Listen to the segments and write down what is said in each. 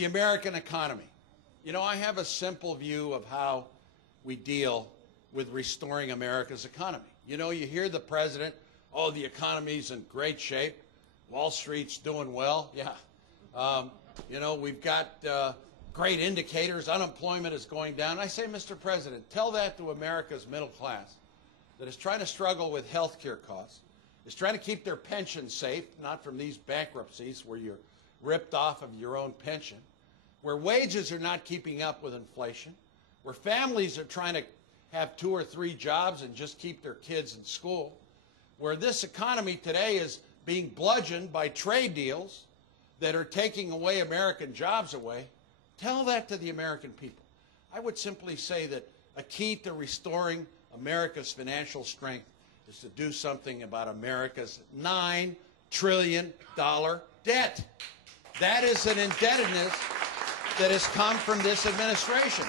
the American economy. You know, I have a simple view of how we deal with restoring America's economy. You know, you hear the president, oh, the economy's in great shape. Wall Street's doing well. Yeah. You know, we've got great indicators. Unemployment is going down. And I say, Mr. President, tell that to America's middle class that is trying to struggle with health care costs, is trying to keep their pension safe, not from these bankruptcies where you're ripped off of your own pension, where wages are not keeping up with inflation, where families are trying to have 2 or 3 jobs and just keep their kids in school, where this economy today is being bludgeoned by trade deals that are taking away American jobs away. Tell that to the American people. I would simply say that a key to restoring America's financial strength is to do something about America's $9 trillion debt. That is an indebtedness that has come from this administration.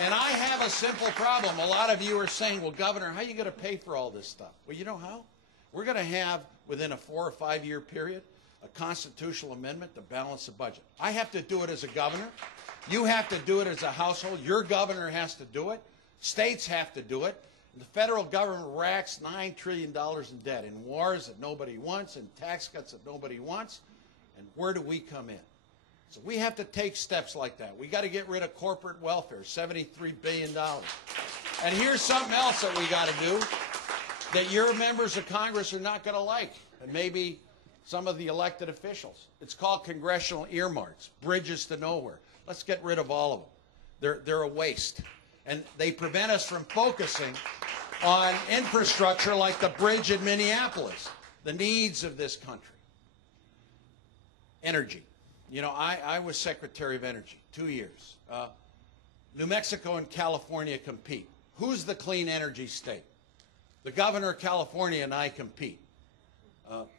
And I have a simple problem. A lot of you are saying, well, Governor, how are you going to pay for all this stuff? Well, you know how? We're going to have, within a 4 or 5 year period, a constitutional amendment to balance the budget. I have to do it as a governor. You have to do it as a household. Your governor has to do it. States have to do it. And the federal government racks $9 trillion in debt in wars that nobody wants and tax cuts that nobody wants. And where do we come in? So we have to take steps like that. We got to get rid of corporate welfare, $73 billion. And here's something else that we got to do that your members of Congress are not going to like, and maybe some of the elected officials. It's called congressional earmarks, bridges to nowhere. Let's get rid of all of them. They're a waste. And they prevent us from focusing on infrastructure like the bridge in Minneapolis, the needs of this country. Energy. You know, I was Secretary of Energy 2 years. New Mexico and California compete. Who's the clean energy state? The governor of California and I compete.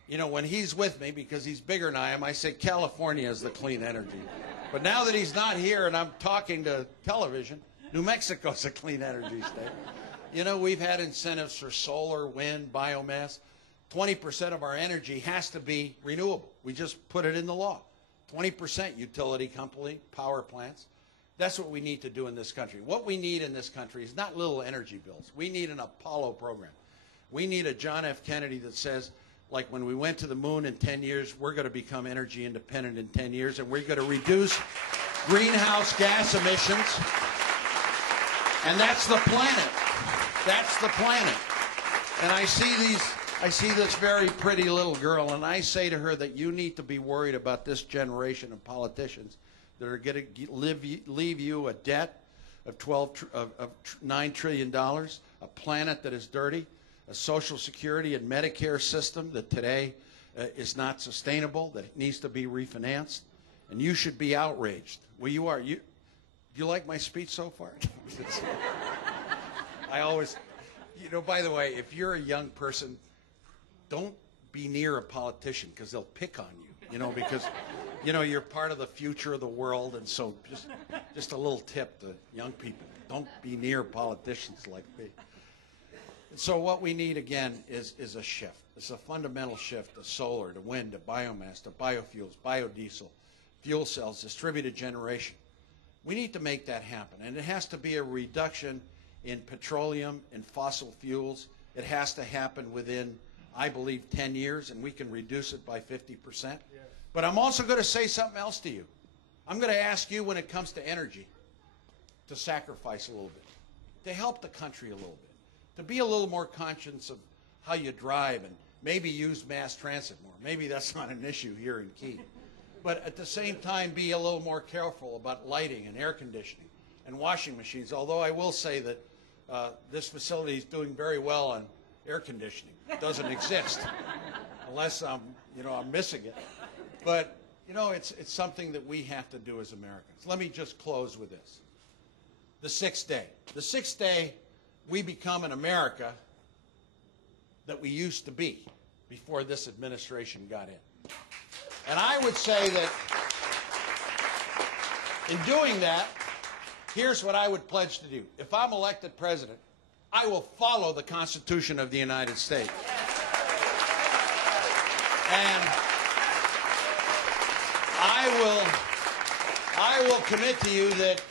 You know, when he's with me, because he's bigger than I am, I say California is the clean energy. But now that he's not here and I'm talking to television, New Mexico's a clean energy state. You know, we've had incentives for solar, wind, biomass. 20% of our energy has to be renewable. We just put it in the law. 20% utility company, power plants. That's what we need to do in this country. What we need in this country is not little energy bills. We need an Apollo program. We need a John F. Kennedy that says, like when we went to the moon in 10 years, we're going to become energy independent in 10 years, and we're going to reduce greenhouse gas emissions. And that's the planet. That's the planet. And I see this very pretty little girl, and I say to her that you need to be worried about this generation of politicians that are going to leave you a debt of $9 trillion, a planet that is dirty, a Social Security and Medicare system that today is not sustainable, that needs to be refinanced, and you should be outraged. Well, you are. Do you like my speech so far? I always, you know, by the way, if you're a young person, don't be near a politician because they'll pick on you, you know, because, you know, you're part of the future of the world. And so just a little tip to young people, don't be near politicians like me. And so what we need, again, is a shift. It's a fundamental shift to solar, to wind, to biomass, to biofuels, biodiesel, fuel cells, distributed generation. We need to make that happen. And it has to be a reduction in petroleum and fossil fuels. It has to happen within, I believe, 10 years, and we can reduce it by 50%. Yes. But I'm also going to say something else to you. I'm going to ask you, when it comes to energy, to sacrifice a little bit, to help the country a little bit, to be a little more conscious of how you drive and maybe use mass transit more. Maybe that's not an issue here in Keene. But at the same time, be a little more careful about lighting and air conditioning and washing machines, although I will say that this facility is doing very well on air conditioning. It doesn't exist unless I'm missing it. But, you know, it's something that we have to do as Americans. Let me just close with this. The sixth day. The sixth day, we become an America that we used to be before this administration got in. And I would say that in doing that, here's what I would pledge to do. If I'm elected president, I will follow the Constitution of the United States. I will commit to you that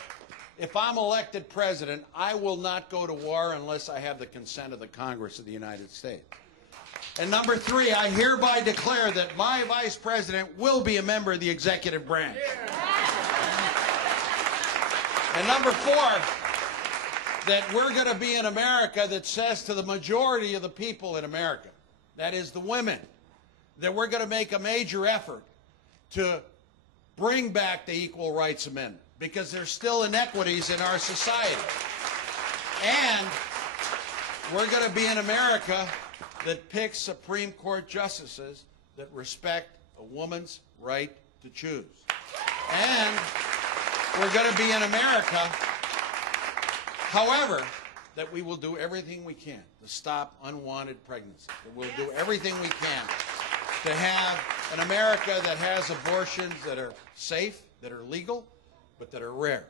if I'm elected president, I will not go to war unless I have the consent of the Congress of the United States. And number three, I hereby declare that my vice president will be a member of the executive branch. And number four, that we're going to be an America that says to the majority of the people in America, that is the women, that we're going to make a major effort to bring back the Equal Rights Amendment, because there's still inequities in our society. And we're going to be an America that picks Supreme Court justices that respect a woman's right to choose. And we're going to be an America, however, that we will do everything we can to stop unwanted pregnancy. That we'll do everything we can to have an America that has abortions that are safe, that are legal, but that are rare.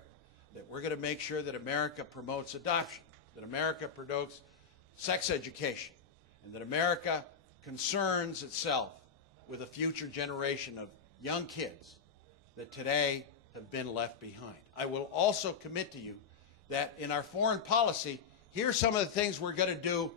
That we're going to make sure that America promotes adoption, that America promotes sex education, and that America concerns itself with a future generation of young kids that today have been left behind. I will also commit to you that in our foreign policy, here's some of the things we're going to do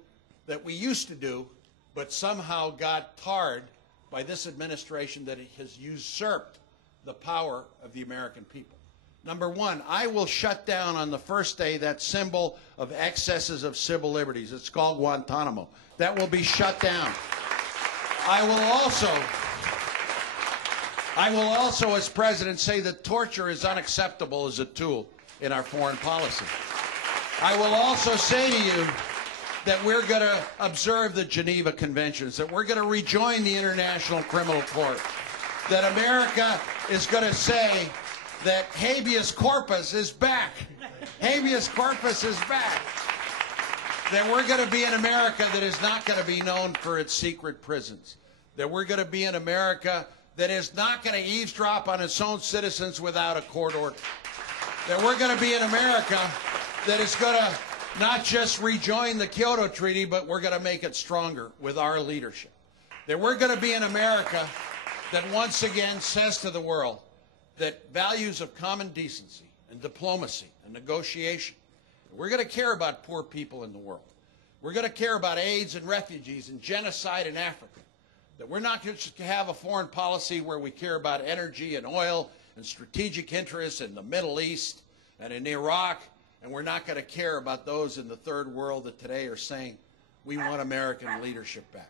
that we used to do, but somehow got tarred by this administration that it has usurped the power of the American people. Number one, I will shut down on the first day that symbol of excesses of civil liberties. It's called Guantanamo. That will be shut down. I will also, as president, say that torture is unacceptable as a tool in our foreign policy. I will also say to you that we're going to observe the Geneva Conventions, that we're going to rejoin the International Criminal Court, that America is going to say that habeas corpus is back. Habeas corpus is back. That we're going to be an America that is not going to be known for its secret prisons. That we're going to be an America that is not going to eavesdrop on its own citizens without a court order. That we're going to be an America that is going to not just rejoin the Kyoto Treaty, but we're going to make it stronger with our leadership. That we're going to be an America that once again says to the world that values of common decency and diplomacy and negotiation, we're going to care about poor people in the world. We're going to care about AIDS and refugees and genocide in Africa. That we're not just going to have a foreign policy where we care about energy and oil and strategic interests in the Middle East and in Iraq, and we're not going to care about those in the third world that today are saying, we want American leadership back.